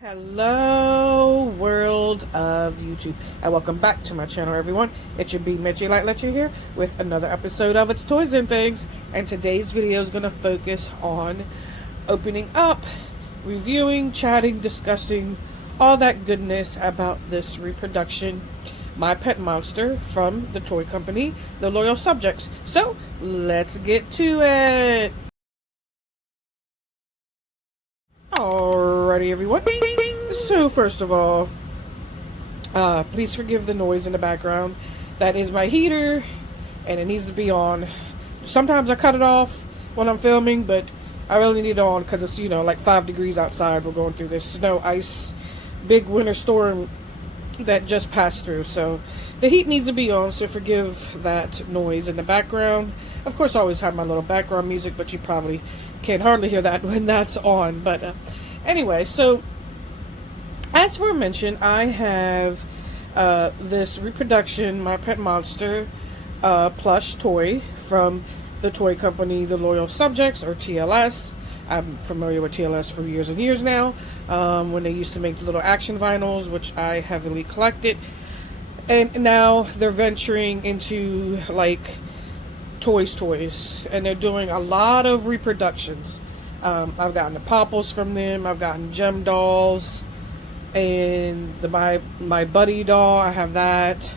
Hello world of YouTube, and welcome back to my channel, everyone. It's your B Mitchie Light Lecture here with another episode of It's Toys and Things, and today's video is going to focus on opening up, reviewing, chatting, discussing all that goodness about this reproduction, My Pet Monster from the toy company, The Loyal Subjects. So let's get to it. Alrighty, everyone. So first of all, please forgive the noise in the background. That is my heater, and it needs to be on. Sometimes I cut it off when I'm filming, but I really need it on because it's, like 5 degrees outside. We're going through this snow, ice, big winter storm that just passed through. So the heat needs to be on, so forgive that noise in the background. Of course, I always have my little background music, but you probably can't hardly hear that when that's on. But anyway, so as for mentioned, I have this reproduction, My Pet Monster plush toy from the toy company The Loyal Subjects, or TLS. I'm familiar with TLS for years and years now, when they used to make the little action vinyls, which I heavily collected. And now they're venturing into like toys, and they're doing a lot of reproductions. I've gotten the Popples from them, I've gotten gem dolls, and my buddy doll, I have that,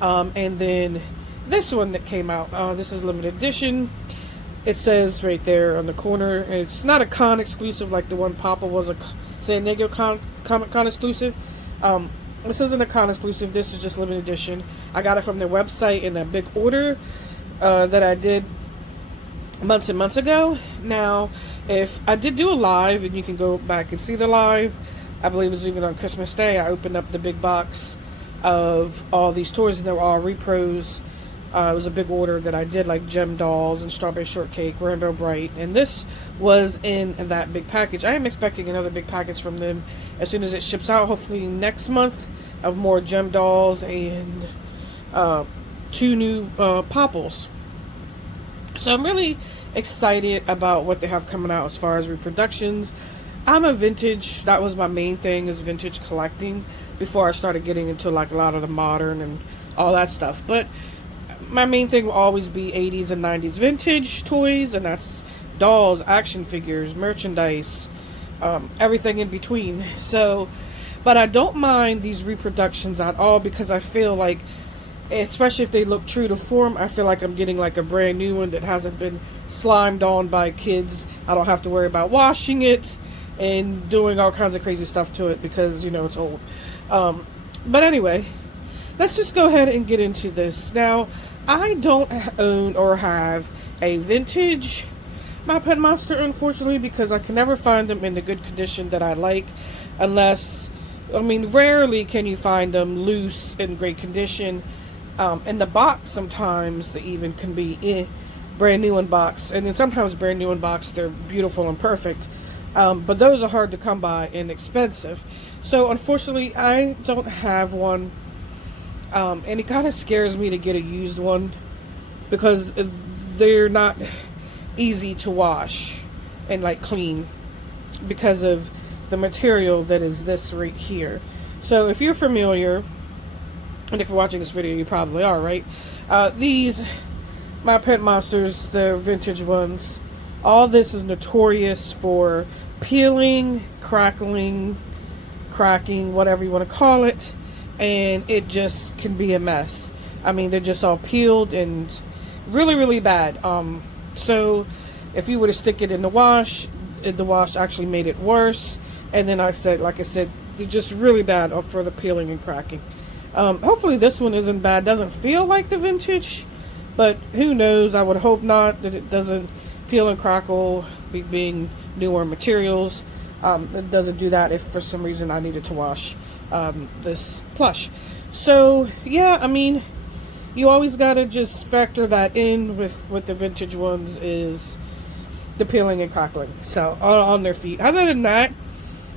and then this one that came out, this is limited edition. It says right there on the corner, it's not a con exclusive like the one Popple was a San Diego Comic Con exclusive. This isn't a con exclusive, this is just limited edition. I got it from their website in a big order that I did months and months ago. Now, if I did do a live, and you can go back and see the live, I believe it was even on Christmas Day, I opened up the big box of all these toys, and they were all repros. It was a big order that I did, like gem dolls and strawberry shortcake, Rainbow Bright, and this was in that big package. I am expecting another big package from them as soon as it ships out, hopefully next month, of more gem dolls and 2 new Popples. So I'm really excited about what they have coming out as far as reproductions. I'm a vintage, that was my main thing, is vintage collecting, before I started getting into like a lot of the modern and all that stuff. But my main thing will always be 80s and 90s vintage toys, and that's dolls, action figures, merchandise, everything in between. So, but I don't mind these reproductions at all, because I feel like, especially if they look true to form, I feel like I'm getting like a brand new one that hasn't been slimed on by kids. I don't have to worry about washing it and doing all kinds of crazy stuff to it because, it's old. But anyway, let's just go ahead and get into this. Now, I don't own or have a vintage My Pet Monster, unfortunately, because I can never find them in the good condition that I like, unless, rarely can you find them loose in great condition. In the box, sometimes they even can be brand new in box, and then sometimes brand new in box, they're beautiful and perfect. But those are hard to come by and expensive. So unfortunately, I don't have one. And it kind of scares me to get a used one, because they're not easy to wash and like clean because of the material that is this right here. So if you're familiar, and if you're watching this video, you probably are, right? These My Pet Monsters, the vintage ones, all this is notorious for peeling, crackling, cracking, whatever you want to call it, and it just can be a mess. They're just all peeled and really, really bad. So if you were to stick it in the wash actually made it worse. And then like I said, it's just really bad for the peeling and cracking. Hopefully this one isn't bad. Doesn't feel like the vintage, but who knows? I would hope not, that it doesn't peel and crackle, being newer materials. It doesn't do that if for some reason I needed to wash this plush. So yeah, you always gotta just factor that in with the vintage ones, is the peeling and crackling. So on their feet. Other than that,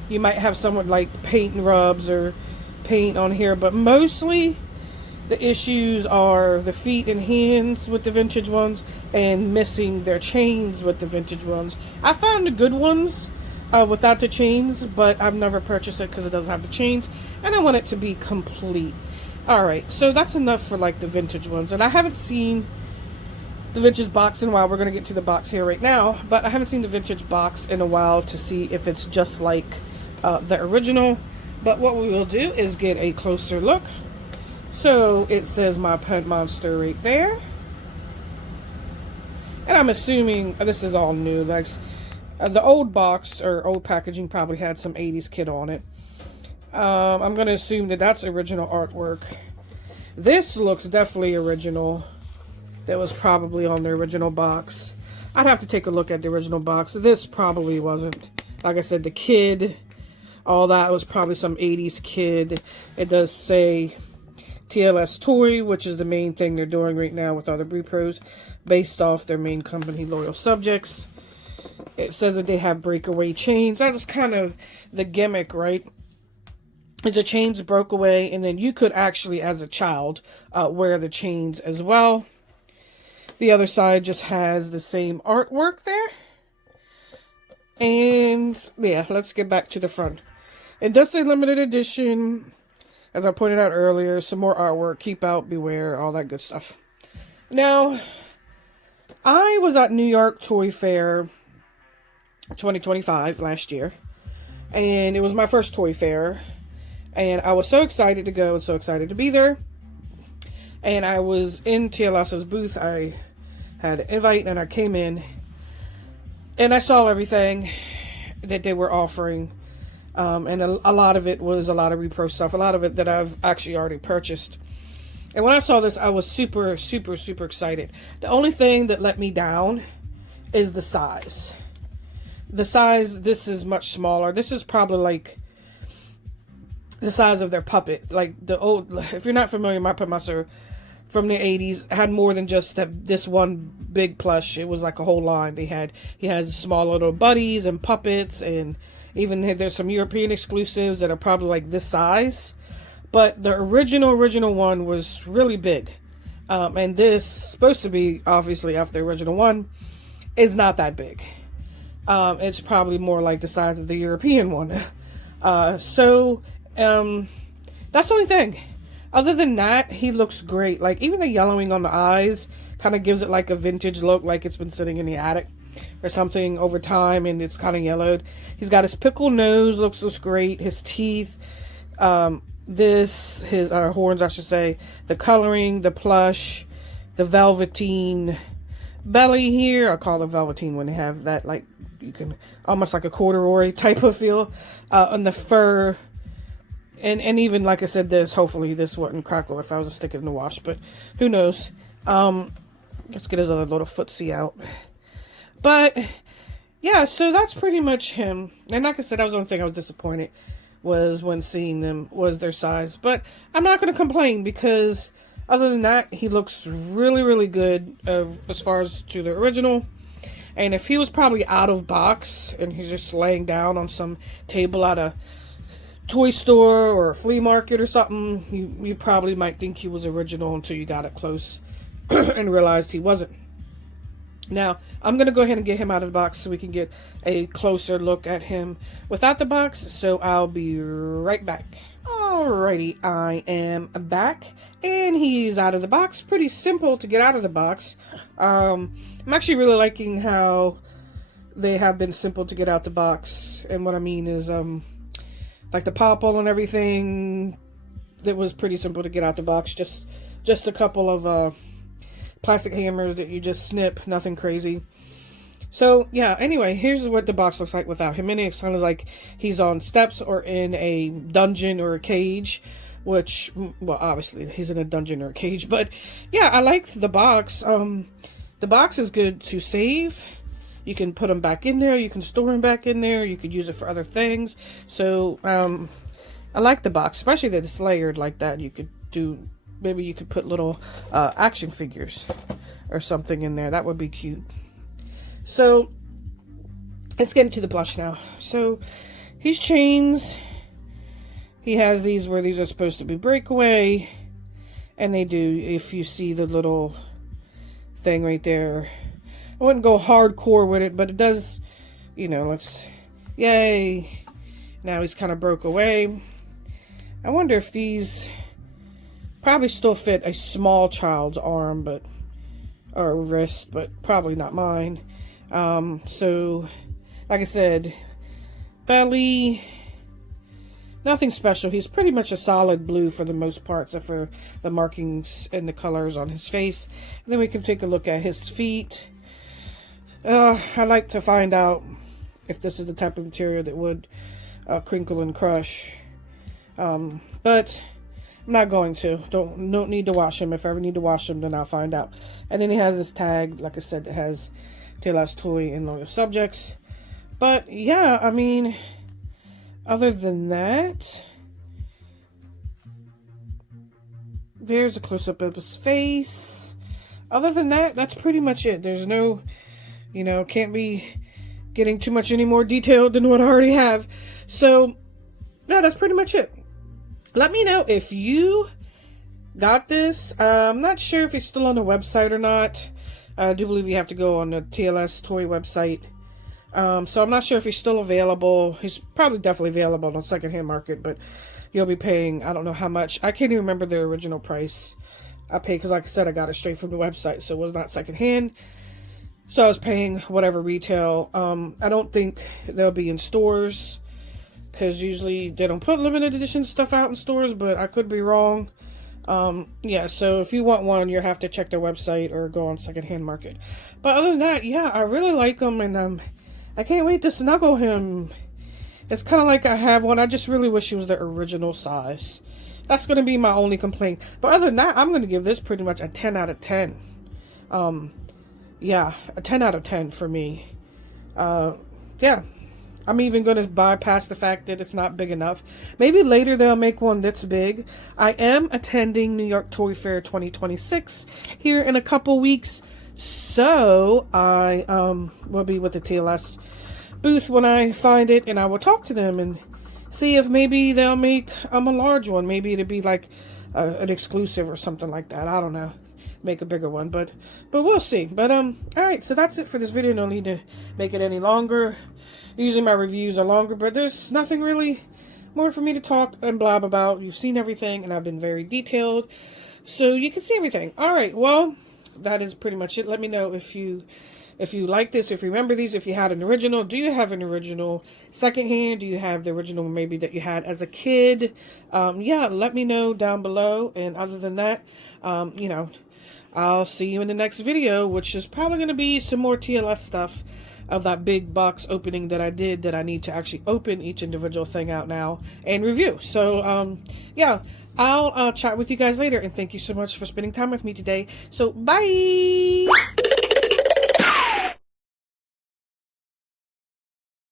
you might have someone like paint and rubs or paint on here, but mostly The issues are the feet and hands with the vintage ones and missing their chains with the vintage ones. I found the good ones without the chains, but I've never purchased it because it doesn't have the chains, and I want it to be complete. Alright, so that's enough for like the vintage ones, and I haven't seen the vintage box in a while. We're going to get to the box here right now, but I haven't seen the vintage box in a while to see if it's just like the original. But what we will do is get a closer look. So it says My Pet Monster right there. And I'm assuming this is all new. Like the old box or old packaging probably had some 80s kit on it. I'm going to assume that that's original artwork. This looks definitely original. That was probably on the original box. I'd have to take a look at the original box. This probably wasn't. Like I said, the kid, all that was probably some 80s kid. It does say TLS Toy, which is the main thing they're doing right now with all the repros, based off their main company, Loyal Subjects. It says that they have breakaway chains. That was kind of the gimmick, right? The chains broke away, and then you could actually, as a child, wear the chains as well. The other side just has the same artwork there. And, yeah, let's get back to the front. It does say limited edition. As I pointed out earlier, some more artwork, keep out, beware, all that good stuff. Now, I was at New York Toy Fair 2025 last year, and it was my first toy fair, and I was so excited to go and so excited to be there. And I was in TLS's booth. I had an invite, and I came in, and I saw everything that they were offering. And a lot of it was a lot of repro stuff, a lot of it that I've actually already purchased. And when I saw this, I was super, super, super excited. The only thing that let me down is the size. The size, this is much smaller. This is probably like the size of their puppet. Like the old, if you're not familiar, my Pet Monster from the 80s had more than just this one big plush. It was like a whole line. He has small little buddies and puppets, and even there's some European exclusives that are probably like this size. But the original one was really big. And this, supposed to be obviously after the original one, is not that big. It's probably more like the size of the European one. That's the only thing. Other than that, he looks great. Like, even the yellowing on the eyes kind of gives it like a vintage look, like it's been sitting in the attic or something over time, and it's kind of yellowed. He's got his pickle nose, looks great. His teeth, his horns, I should say. The coloring, the plush, the velveteen belly here. I call it velveteen when they have that, like, you can, almost like a corduroy type of feel. On the fur. And even, like I said, hopefully this wouldn't crackle if I was to stick it in the wash, but who knows. Let's get his other little footsie out. But, yeah, so that's pretty much him. And like I said, that was the only thing I was disappointed was when seeing them, was their size. But I'm not going to complain, because other than that, he looks really, really good as far as to the original. And if he was probably out of box and he's just laying down on some table at a toy store or a flea market or something, you probably might think he was original until you got up close and realized he wasn't. Now, I'm going to go ahead and get him out of the box so we can get a closer look at him without the box, so I'll be right back. Alrighty, I am back, and he's out of the box. Pretty simple to get out of the box. I'm actually really liking how they have been simple to get out the box, and what I mean is, like the popple and everything, that was pretty simple to get out the box. Just a couple of plastic hammers that you just snip, nothing crazy. So yeah, anyway, here's what the box looks like without him in it. It's kind of like he's on steps or in a dungeon or a cage, which, well, obviously he's in a dungeon or a cage, but yeah, I like the box. The box is good to save. You can put them back in there. You can store them back in there. You could use it for other things. So, I like the box, especially that it's layered like that. You could maybe you could put little action figures or something in there. That would be cute. So, let's get into the plush now. So, he's chains. He has these where these are supposed to be breakaway. And they do, if you see the little thing right there. I wouldn't go hardcore with it, but it does, you know, let's, yay. Now he's kind of broke away. I wonder if these probably still fit a small child's arm, but, or wrist, but probably not mine. So, like I said, belly, nothing special. He's pretty much a solid blue for the most part, except for the markings and the colors on his face. And then we can take a look at his feet. I like to find out if this is the type of material that would crinkle and crush. But I'm not going to. Don't need to wash him. If I ever need to wash him, then I'll find out. And then he has this tag, like I said, that has TLS toy and loyal subjects. But yeah, I mean, other than that, there's a close-up of his face. Other than that, that's pretty much it. There's no, you know, can't be getting too much any more detailed than what I already have. So, yeah, that's pretty much it. Let me know if you got this. I'm not sure if it's still on the website or not. I do believe you have to go on the TLS toy website. So I'm not sure if he's still available. He's probably definitely available on secondhand market, but you'll be paying, I don't know how much. I can't even remember the original price I paid, because like I said, I got it straight from the website, so it was not secondhand. So I was paying whatever retail. I don't think they'll be in stores, because usually they don't put limited edition stuff out in stores, but I could be wrong. Yeah, so if you want one, you have to check their website or go on secondhand market. But other than that, yeah, I really like them, and I can't wait to snuggle him. It's kind of like I have one. I just really wish he was the original size. That's going to be my only complaint. But other than that, I'm going to give this pretty much a 10 out of 10. Yeah, a 10 out of 10 for me. Yeah. I'm even going to bypass the fact that it's not big enough. Maybe later they'll make one that's big. I am attending New York Toy Fair 2026 here in a couple weeks. So I will be with the TLS booth when I find it, and I will talk to them and see if maybe they'll make a large one. Maybe it'll be like an exclusive or something like that. I don't know. Make a bigger one, but we'll see. But all right, so that's it for this video. No need to make it any longer. Usually my reviews are longer, but there's nothing really more for me to talk and blab about. You've seen everything, and I've been very detailed, so you can see everything. All right, well, that is pretty much it. Let me know if you like this, if you remember these, if you had an original. Do you have an original secondhand? Do you have the original maybe that you had as a kid? Yeah, let me know down below. And other than that, you know, I'll see you in the next video, which is probably going to be some more TLS stuff of that big box opening that I did, that I need to actually open each individual thing out now and review. So, yeah, I'll chat with you guys later, and thank you so much for spending time with me today. So, bye!